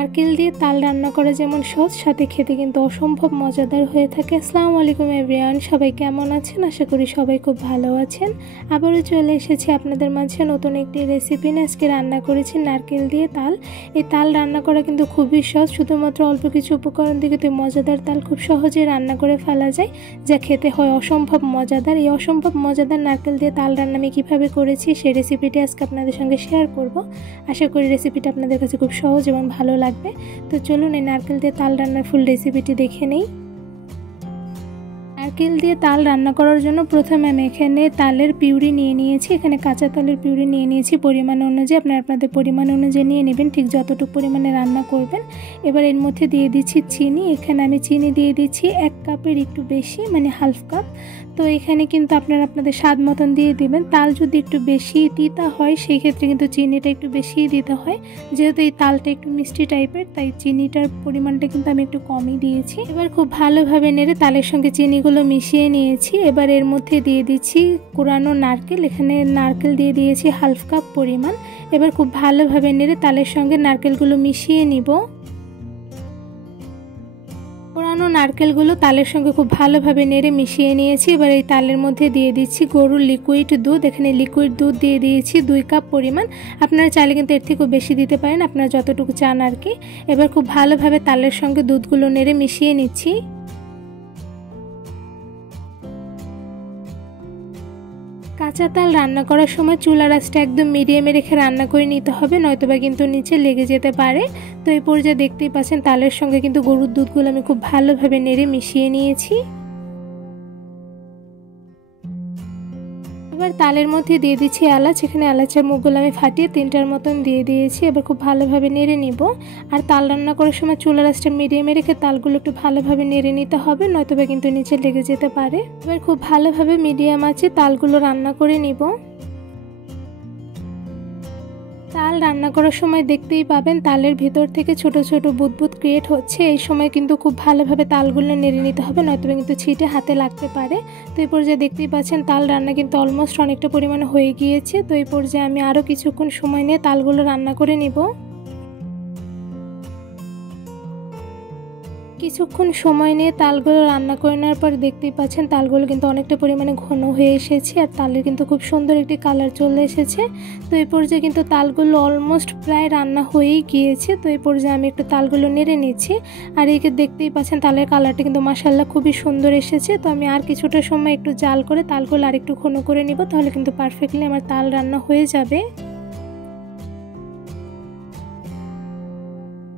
নারকেল দিয়ে তাল রান্না করা যেমন সহজ, সাথে খেতে কিন্তু অসম্ভব মজাদার হয়ে থাকে। আসসালামু আলাইকুম এভরিওয়ান, সবাই কেমন আছেন? আশা করি সবাই খুব ভালো আছেন। আবারও চলে এসেছি আপনাদের মাঝে নতুন একটি রেসিপি নিয়ে। আজকে রান্না করেছি নারকেল দিয়ে তাল। এই তাল রান্না করা কিন্তু খুবই সহজ, শুধুমাত্র অল্প কিছু উপকরণ দিয়ে কিন্তু মজাদার তাল খুব সহজেই রান্না করে ফেলা যায়, যা খেতে হয় অসম্ভব মজাদার। এই অসম্ভব মজাদার নারকেল দিয়ে তাল রান্না আমি কীভাবে করেছি সেই রেসিপিটি আজকে আপনাদের সঙ্গে শেয়ার করব। আশা করি রেসিপিটা আপনাদের কাছে খুব সহজ এবং ভালো লাগবে। তো চলুন এই নারকেল দিয়ে তাল রান্নার ফুল রেসিপিটি দেখে নেই। নারকেল দিয়ে তাল রান্না করার জন্য প্রথমে আমি এখানে তালের পিউরি নিয়ে নিয়েছি। এখানে কাঁচা তালের পিউরি নিয়ে নিয়েছি পরিমাণ অনুযায়ী। আপনাদের পরিমাণ অনুযায়ী নিয়ে নেবেন, ঠিক যতটুকু পরিমাণে রান্না করবেন। এবার এর মধ্যে দিয়ে দিচ্ছি চিনি। এখানে আমি চিনি দিয়ে দিচ্ছি 1 কাপের একটু বেশি, মানে হাফ কাপ। তো এখানে কিন্তু আপনাদের স্বাদ মতন দিয়ে দিবেন। তাল যদি একটু বেশি তিতা হয় সেই ক্ষেত্রে কিন্তু চিনিটা একটু বেশিই দিতে হয়। যেহেতু এই তালটা একটু মিষ্টি টাইপের, তাই চিনিটার পরিমাণটা কিন্তু আমি একটু কমই দিয়েছি। এবার খুব ভালোভাবে নেড়ে তালের সঙ্গে চিনিগুলো মিশিয়ে নিয়েছি। এবার এর মধ্যে দিয়ে দিচ্ছি কোরানো নারকেল। এখানে নারকেল দিয়ে দিয়েছি হাফ কাপ পরিমাণ। এবার খুব ভালোভাবে নেড়ে তালের সঙ্গে নারকেলগুলো মিশিয়ে নিব। কোরানো নারকেলগুলো তালের সঙ্গে খুব ভালোভাবে নেড়ে মিশিয়ে নিয়েছি। এবার এই তালের মধ্যে দিয়ে দিচ্ছি গরুর লিকুইড দুধ। এখানে লিকুইড দুধ দিয়ে দিয়েছি 2 কাপ পরিমাণ। আপনারা চাইলে কিন্তু এর থেকেও বেশি দিতে পারেন, আপনারা যতটুকু চান আর কি। এবার খুব ভালোভাবে তালের সঙ্গে দুধগুলো নেড়ে মিশিয়ে নিচ্ছি। কাঁচা তাল রান্না করার সময় চুলার আঁচটা একদম মিডিয়ামে রেখে রান্না করে নিতে হবে, নয়তোবা কিন্তু নিচে লেগে যেতে পারে। তো এই পর্যায়ে দেখতেই পাচ্ছেন তালের সঙ্গে কিন্তু গরুর দুধগুলো আমি খুব ভালোভাবে নেড়ে মিশিয়ে নিয়েছি। এবার তালের মধ্যে দিয়ে দিচ্ছি এলাচ। এখানে এলাচের মুখগুলো আমি ফাটিয়ে 3টার মতন দিয়ে দিয়েছি। এবার খুব ভালোভাবে নেড়ে নিব। আর তাল রান্না করার সময় চুলার আঁচটা মিডিয়ামে রেখে তালগুলো একটু ভালোভাবে নেড়ে নিতে হবে, নয়তোবা কিন্তু নিচে লেগে যেতে পারে। এবার খুব ভালোভাবে মিডিয়াম আঁচে তালগুলো রান্না করে নিব। তাল রান্না করার সময় দেখতেই পাবেন তালের ভেতর থেকে ছোট ছোট বুদবুদ ক্রিয়েট হচ্ছে। এই সময় কিন্তু খুব ভালোভাবে তালগুলো নেড়ে নিতে হবে, নয়তো কিন্তু ছিটে হাতে লাগতে পারে। তো এই পর্যায়ে দেখতেই পাচ্ছেন তাল রান্না কিন্তু অলমোস্ট অনেকটা পরিমাণে হয়ে গিয়েছে। তো এই পর্যায়ে আমি আরও কিছুক্ষণ সময় নিয়ে তালগুলো রান্না করে নিব। কিছুক্ষণ সময় নিয়ে তালগুলো রান্না করে নেওয়ার পর দেখতেই পাচ্ছেন তালগুলো কিন্তু অনেকটা পরিমাণে ঘন হয়ে এসেছে, আর তালের কিন্তু খুব সুন্দর একটি কালার চলে এসেছে। তো এই পর্যায়ে কিন্তু তালগুলো অলমোস্ট প্রায় রান্না হয়েই গিয়েছে। তো এই পর্যায়ে আমি একটু তালগুলো নেড়ে নিচ্ছি। আর এই দেখতেই পাচ্ছেন তালের কালারটা কিন্তু মাশাআল্লাহ খুবই সুন্দর এসেছে। তো আমি আর কিছুটা সময় একটু জাল করে তালগুলো আর একটু ঘন করে নিব, তাহলে কিন্তু পারফেক্টলি আমার তাল রান্না হয়ে যাবে।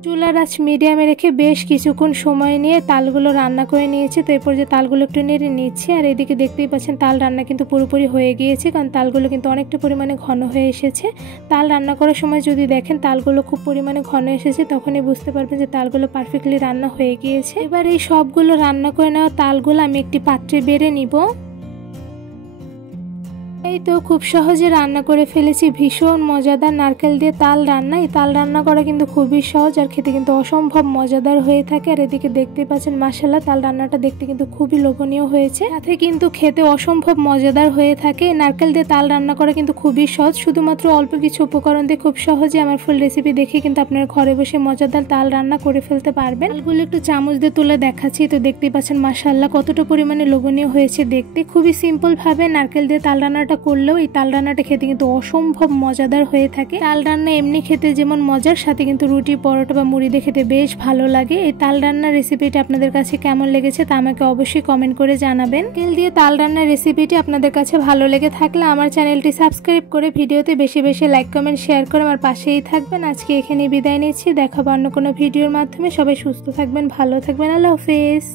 চুলার আঁচ মিডিয়ামে রেখে বেশ কিছুক্ষণ সময় নিয়ে তালগুলো রান্না করে নিয়েছি। তো এরপর যে তালগুলো একটু নেড়ে নিচ্ছি। আর এদিকে দেখতেই পাচ্ছেন তাল রান্না কিন্তু পুরোপুরি হয়ে গিয়েছে, কারণ তালগুলো কিন্তু অনেকটা পরিমাণে ঘন হয়ে এসেছে। তাল রান্না করার সময় যদি দেখেন তালগুলো খুব পরিমাণে ঘন এসেছে, তখনই বুঝতে পারবেন যে তালগুলো পারফেক্টলি রান্না হয়ে গিয়েছে। এবার এই সবগুলো রান্না করে নেওয়া তালগুলো আমি একটি পাত্রে বেড়ে নিব। এই তো খুব সহজে রান্না করে ফেলেছি ভীষণ মজাদার নারকেল দিয়ে তাল রান্না। এই তাল রান্না করা কিন্তু খুবই সহজ, আর খেতে কিন্তু অসম্ভব মজাদার হয়ে থাকে। আর এদিকে দেখতে পাচ্ছেন মাশাআল্লাহ তাল রান্নাটা দেখতে কিন্তু খুবই লোভনীয় হয়েছে, সাথে কিন্তু খেতে অসম্ভব মজাদার হয়ে থাকে। নারকেল দিয়ে তাল রান্না করা কিন্তু খুবই সহজ, শুধুমাত্র অল্প কিছু উপকরণ দিয়ে খুব সহজে আমার ফুল রেসিপি দেখে কিন্তু আপনারা ঘরে বসে মজাদার তাল রান্না করে ফেলতে পারবেন। তালগুলো একটু চামচ দিয়ে তুলে দেখাচ্ছি। তো দেখতেই পাচ্ছেন মাশাআল্লাহ কতটা পরিমাণে লোভনীয় হয়েছে দেখতে। খুবই সিম্পল ভাবে নারকেল দিয়ে তাল রান্নাটা করলেও এই তাল রান্নাটা খেতে কিন্তু অসম্ভব মজাদার হয়ে থাকে। তাল রান্না এমনি খেতে যেমন মজার, সাথে কিন্তু রুটি, পরোটা বা মুড়ি দিয়ে খেতে বেশ ভালো লাগে। এই তাল রান্নার রেসিপিটা আপনাদের কাছে কেমন লেগেছে তা আমাকে অবশ্যই কমেন্ট করে জানাবেন। তেল দিয়ে তাল রান্নার রেসিপিটি আপনাদের কাছে ভালো লেগে থাকলে আমার চ্যানেলটি সাবস্ক্রাইব করে ভিডিওতে বেশি বেশি লাইক, কমেন্ট, শেয়ার করে আমার পাশেই থাকবেন। আজকে এখানেই বিদায় নিচ্ছি, দেখাবো অন্য কোনো ভিডিওর মাধ্যমে। সবাই সুস্থ থাকবেন, ভালো থাকবেন। আল্লাহ হাফেজ।